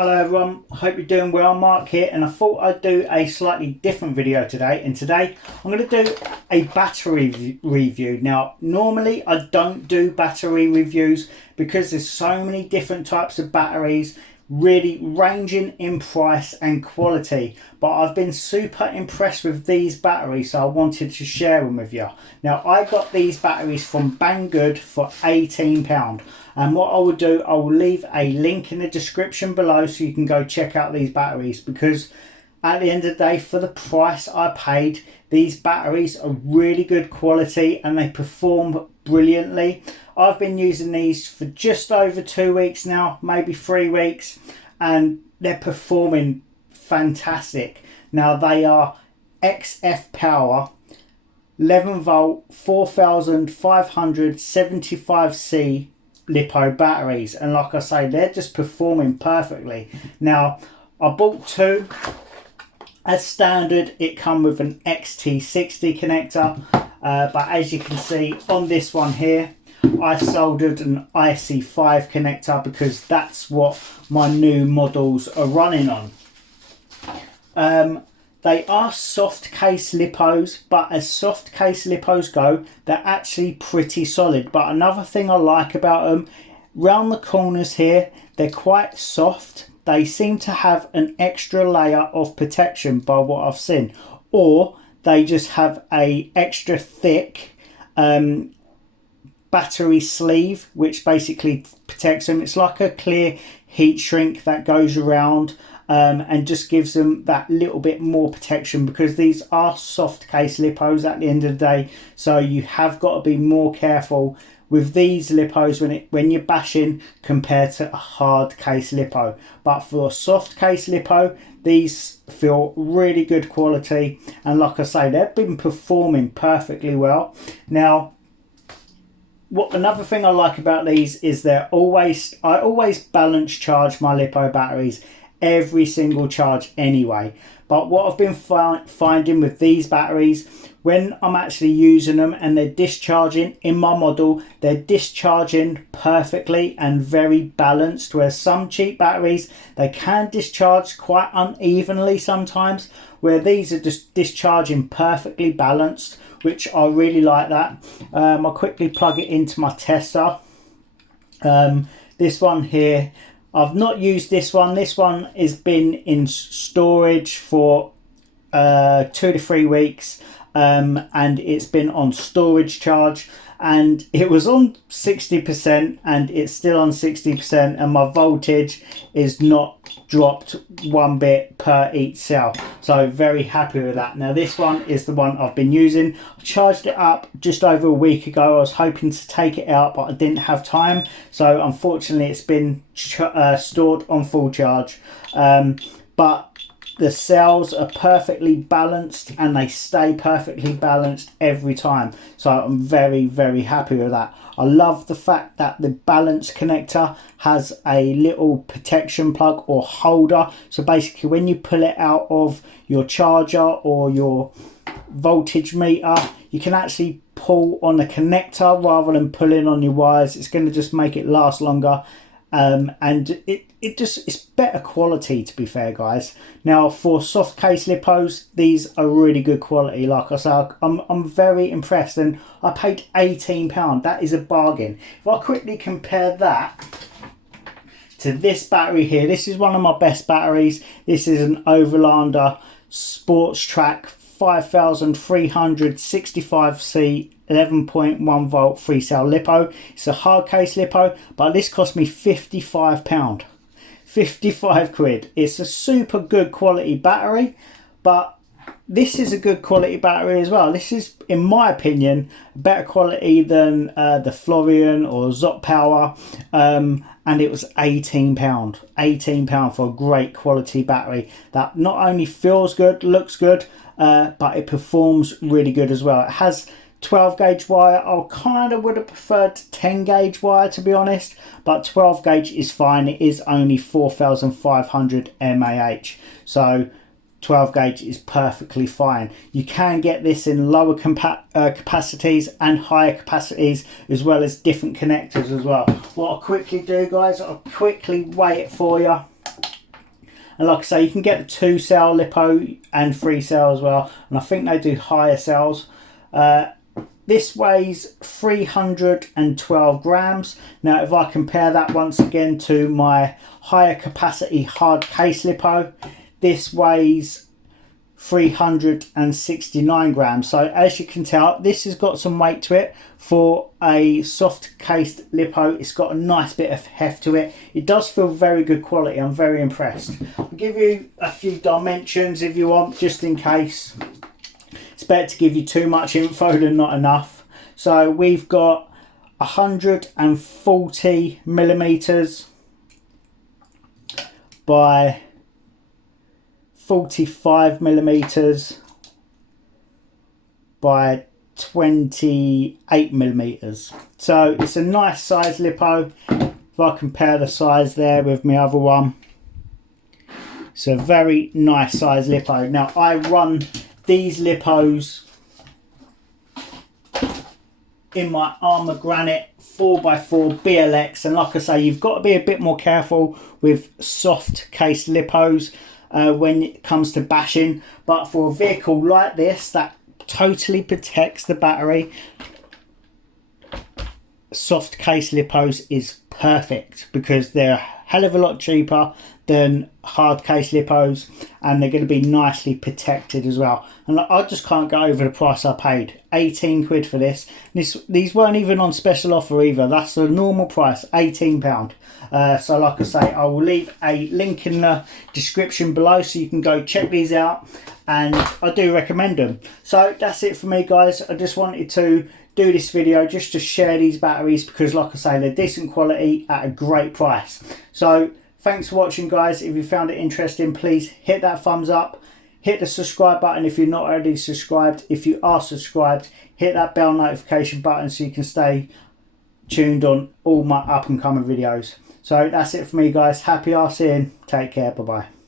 Hello everyone, hope you're doing well. Mark here, and I thought I'd do a slightly different video today. And today I'm going to do a battery review. Now normally I don't do battery reviews because there's so many different types of batteries, really ranging in price and quality, but I've been super impressed with these batteries, so I wanted to share them with you. Now I got these batteries from Banggood for £18, and what I will do, I will leave a link in the description below so you can go check out these batteries, because at the end of the day, for the price I paid, these batteries are really good quality and they perform brilliantly. I've been using these for just over 2 weeks now, maybe 3 weeks, and they're performing fantastic. Now they are XF power, 11 volt, 4575C Lipo batteries, and like I say, they're just performing perfectly. Now I bought two. As standard, it come with an XT60 connector, but as you can see on this one here, I soldered an IC5 connector because that's what my new models are running on. They are soft case Lipos, but as soft case Lipos go, they're actually pretty solid. But another thing I like about them, round the corners here, they're quite soft. They seem to have an extra layer of protection by what I've seen, or they just have a extra thick battery sleeve which basically protects them. It's like a clear heat shrink that goes around and just gives them that little bit more protection, because these are soft case Lipos at the end of the day, so you have got to be more careful with these Lipos when you're bashing compared to a hard case Lipo. But for a soft case Lipo, these feel really good quality, and like I say, they've been performing perfectly well. Now another thing I like about these is I always balance charge my Lipo batteries every single charge anyway. But what I've been finding with these batteries, when I'm actually using them and they're discharging in my model, they're discharging perfectly and very balanced, where some cheap batteries, they can discharge quite unevenly sometimes, where these are just discharging perfectly balanced, which I really like that. I'll quickly plug it into my tester. This one here, I've not used this one. This one has been in storage for 2 to 3 weeks, and it's been on storage charge, and it was on 60% and it's still on 60%, and my voltage is not dropped one bit per each cell, so very happy with that. Now this one is the one I've been using. I charged it up just over a week ago. I was hoping to take it out, but I didn't have time, so unfortunately it's been stored on full charge, but the cells are perfectly balanced and they stay perfectly balanced every time, so I'm very happy with that. I love the fact that the balance connector has a little protection plug or holder, so basically when you pull it out of your charger or your voltage meter, you can actually pull on the connector rather than pulling on your wires. It's going to just make it last longer, and it's better quality, to be fair, guys. Now for soft case Lipos, these are really good quality. Like I say, I'm very impressed, and I paid £18. That is a bargain. If I quickly compare that to this battery here, this is one of my best batteries. This is an Overlander Sports Track 5365C 11.1 volt 3 cell Lipo. It's a hard case Lipo, but this cost me £55. 55 quid. It's a super good quality battery, but this is a good quality battery as well. This is, in my opinion, better quality than the Florian or Zop Power, and it was £18. £18 for a great quality battery that not only feels good, looks good, but it performs really good as well. It has 12 gauge wire. I kind of would have preferred 10 gauge wire, to be honest, but 12 gauge is fine. It is only 4500 mAh, so 12 gauge is perfectly fine. You can get this in lower capacities and higher capacities, as well as different connectors as well. What I'll quickly do, guys, I'll quickly weigh it for you. And like I say, you can get the 2-cell Lipo and 3-cell as well, and I think they do higher cells. This weighs 312 grams. Now if I compare that once again to my higher capacity hard case Lipo, this weighs 369 grams. So as you can tell, this has got some weight to it. For a soft cased Lipo, it's got a nice bit of heft to it. It does feel very good quality. I'm very impressed. I'll give you a few dimensions if you want, just in case. It's better to give you too much info than not enough. So we've got 140 millimeters by 45 millimeters by 28 millimeters. So it's a nice size Lipo. If I compare the size there with my other one, it's a very nice size Lipo. Now I run these Lipos in my Armour Granite 4x4 BLX, and like I say, you've got to be a bit more careful with soft case Lipos when it comes to bashing, but for a vehicle like this that totally protects the battery, soft case Lipos is perfect because they're a hell of a lot cheaper than hard case Lipos, and they're going to be nicely protected as well. And I just can't go over the price I paid. 18 quid for this. These weren't even on special offer either. That's the normal price, £18. So like I say, I will leave a link in the description below so you can go check these out, and I do recommend them. So that's it for me, guys. I just wanted to do this video just to share these batteries because like I say, they're decent quality at a great price. So thanks for watching, guys. If you found it interesting, please hit that thumbs up, hit the subscribe button if you're not already subscribed. If you are subscribed, hit that bell notification button so you can stay tuned on all my up and coming videos. So that's it for me, guys. Happy RCing. Take care. Bye bye.